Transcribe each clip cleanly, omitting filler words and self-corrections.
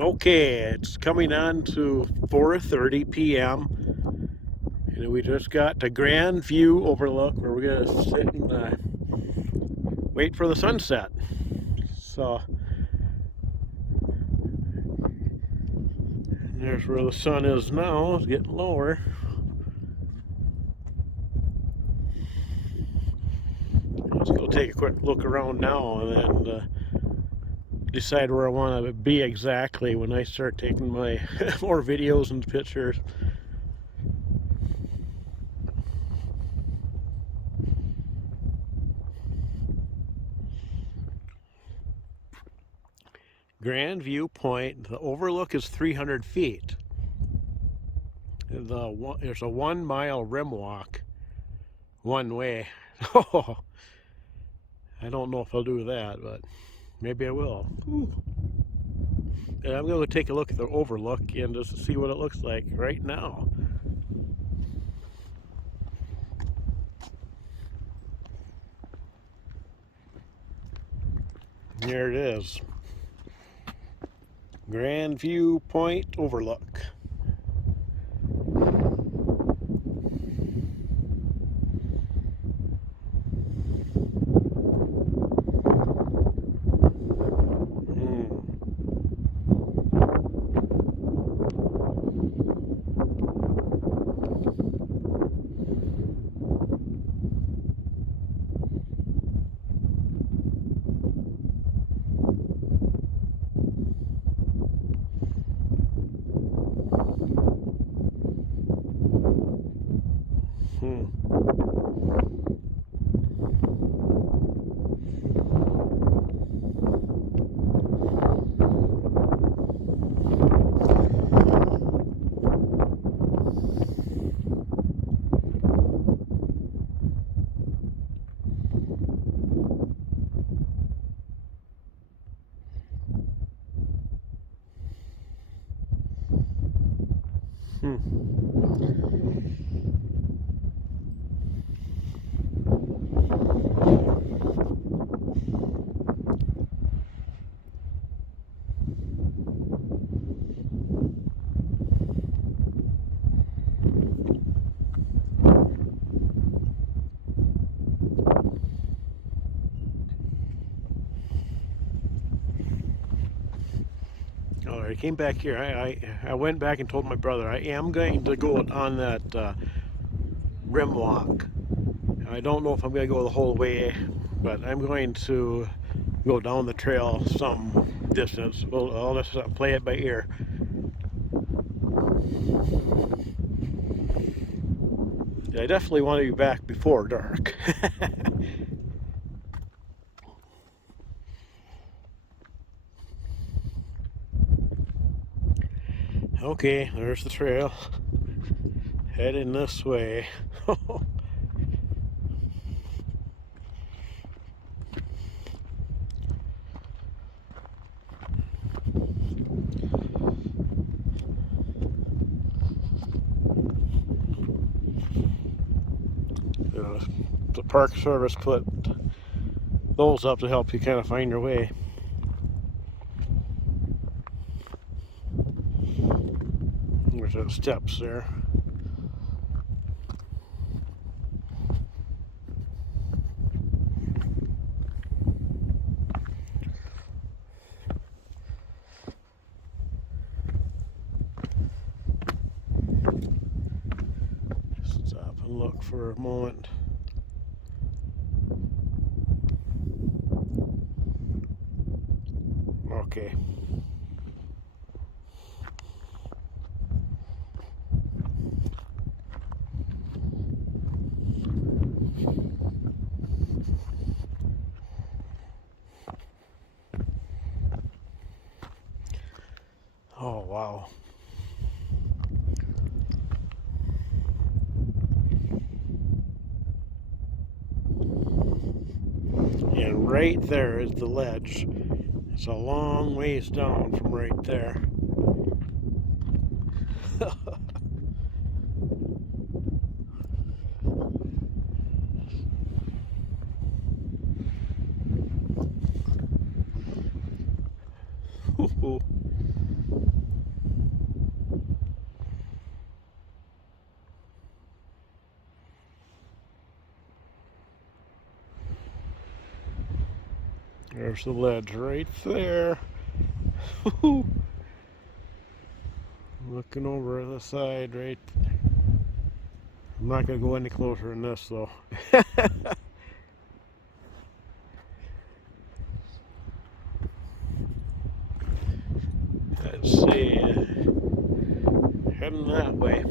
Okay, it's coming on to 4:30 p.m. and we just got to Grand View Overlook where we're gonna sit and wait for the sunset. So there's where the sun is now. It's getting lower. Let's go take a quick look around now and then decide where I want to be exactly when I start taking my more videos and pictures. Grand View Point, the overlook is 300 feet. There's a 1 mile rim walk one way. Oh, I don't know if I'll do that, but maybe I will. Ooh. And I'm going to take a look at the overlook and just see what it looks like right now. There it is. Grand View Point Overlook. I came back here. I went back and told my brother I am going to go on that rim walk. I don't know if I'm going to go the whole way, but I'm going to go down the trail some distance. I'll just play it by ear. I definitely want to be back before dark. Okay, there's the trail. Heading this way. The Park Service put those up to help you kind of find your way. There's the steps there. Stop and look for a moment. Okay. Oh, wow. And right there is the ledge. It's a long ways down from right there. There's the ledge right there. Looking over the side right. I'm not going to go any closer than this though. Let's see. Heading that way.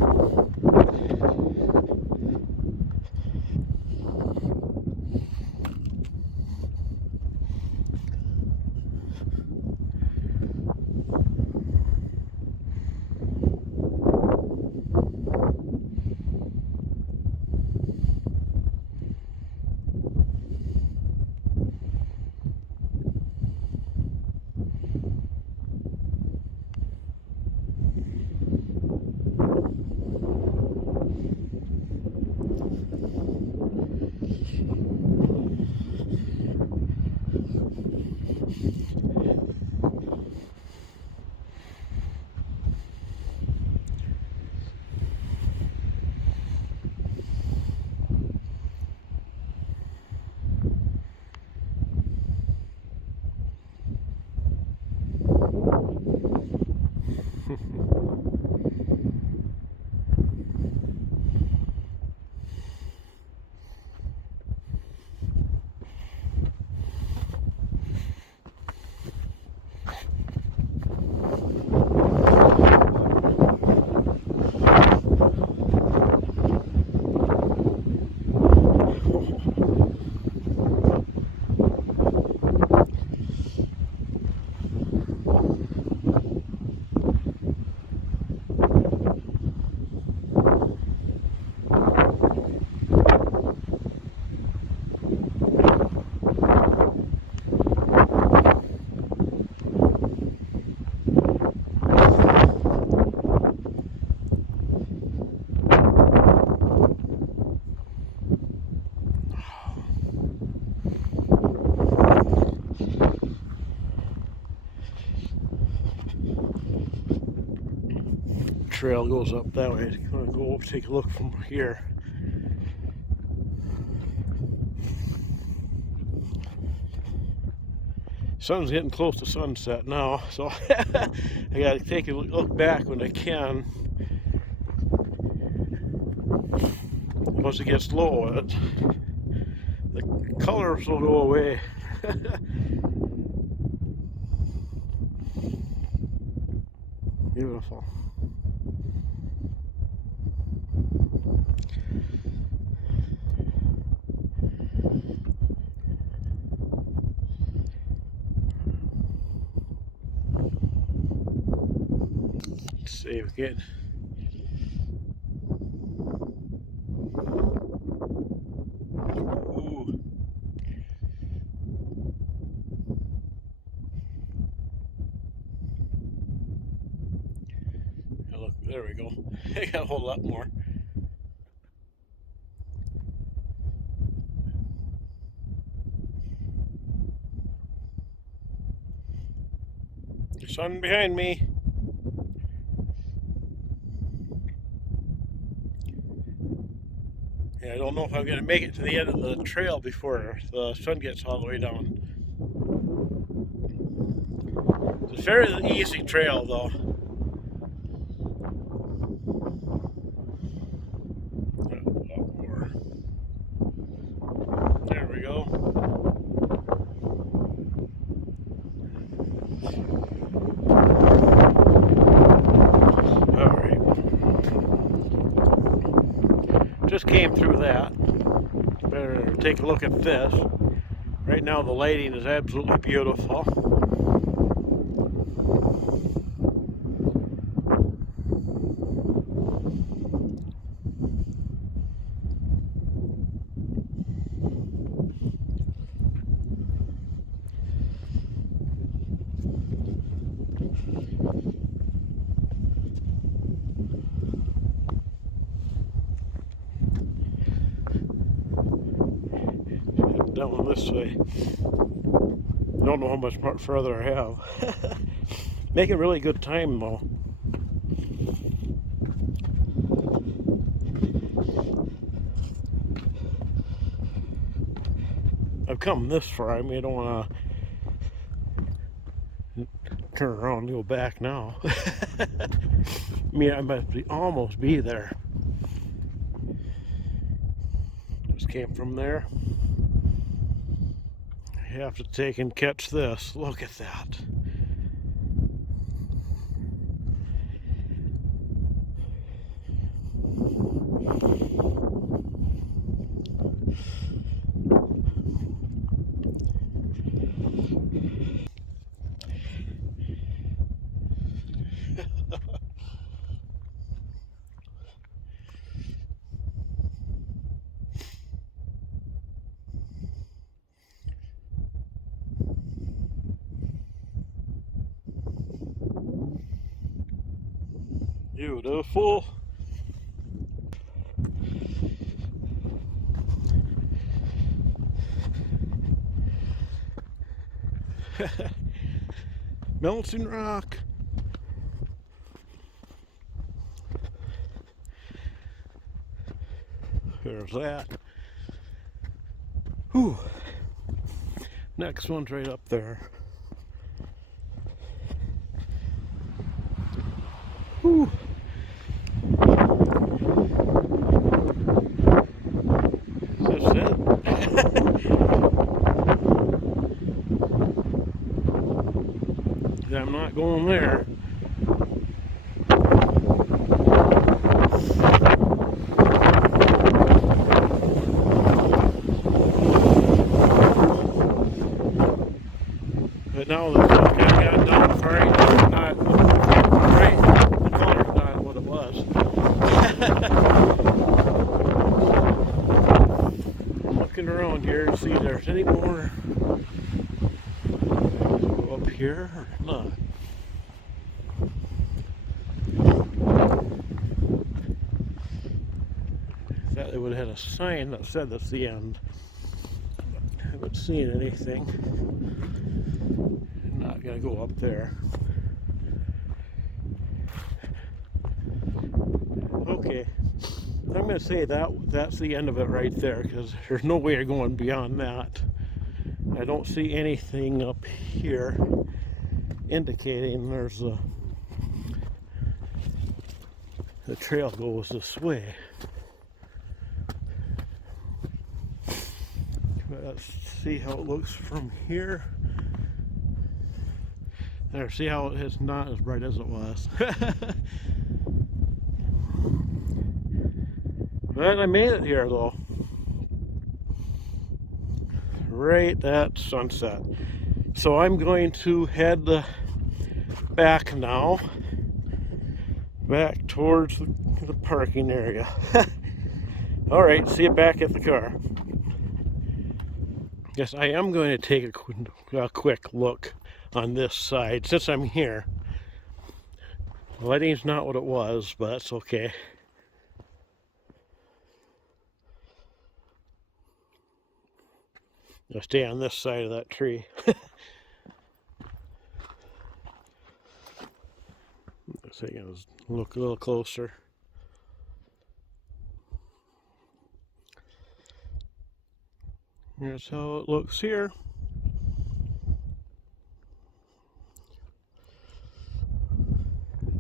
Trail goes up that way. I'm gonna go take a look from here. Sun's getting close to sunset now, so I gotta take a look back when I can. Once it gets low, the colors will go away. Beautiful. Let's see if we can. Ooh. Look, there we go. I got a whole lot more. The sun behind me. Yeah, I don't know if I'm going to make it to the end of the trail before the sun gets all the way down. It's a fairly easy trail though. There we go. Alright. Just came through that. Better take a look at this. Right now the lighting is absolutely beautiful. Down this way. Don't know how much further I have. Make a really good time though. I've come this far. I mean, I don't want to turn around and go back now. I mean, I must almost be there. Just came from there. I have to take and catch this. Look at that. Beautiful. Melting rock. There's that. Whew. Next one's right up there. Whew. That's it. I'm not going there. But now the sun kind of got down far right, not right. The color's not what it was. I'm looking around here to see if there's any more. Go up here or not? I thought they would have had a sign that said that's the end. I haven't seen anything. I'm not gonna go up there. Okay, I'm gonna say that's the end of it right there, because there's no way of going beyond that. I don't see anything up here indicating there's the trail goes this way. Let's see how it looks from here. There, see how it's not as bright as it was. But I made it here though. Right at sunset. So I'm going to head back now. Back towards the parking area. Alright, see you back at the car. Yes, I am going to take a quick look on this side since I'm here. The lighting's not what it was, but that's okay. I'll stay on this side of that tree. So you know, look a little closer. Here's how it looks here.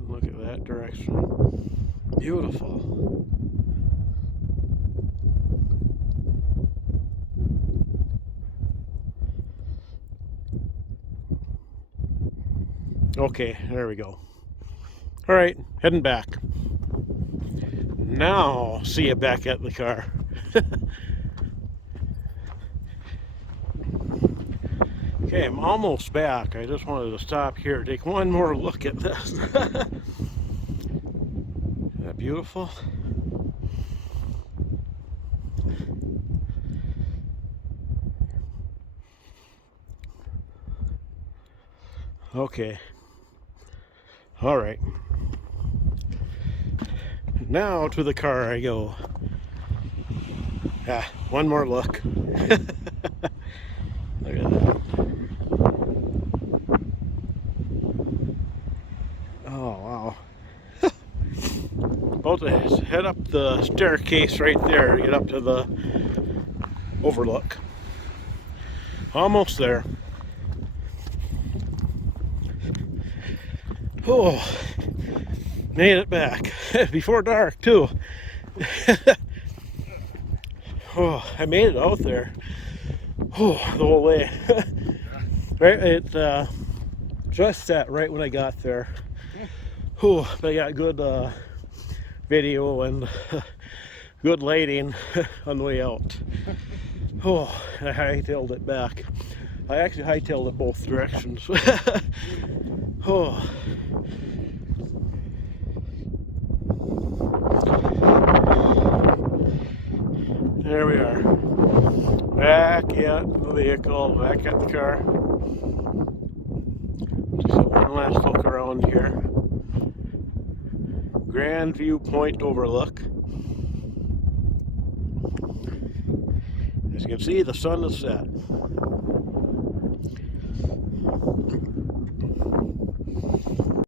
Look at that direction. Beautiful. Okay, there we go. All right, heading back. Now, see you back at the car. Okay, I'm almost back. I just wanted to stop here, take one more look at this. Isn't that beautiful? Okay. All right. Now to the car I go. One more look. Look at that. About to head up the staircase right there to get up to the overlook. Almost there. Oh, made it back before dark too. Oh, I made it out there. Oh, the whole way. Right, it just set right when I got there. Oh, but I got good video and good lighting on the way out. Oh, I hightailed it back. I actually hightailed it both directions. Oh. There we are. Back at the vehicle, back at the car. Just one last look around here. Grand viewpoint overlook. As you can see, the sun is set.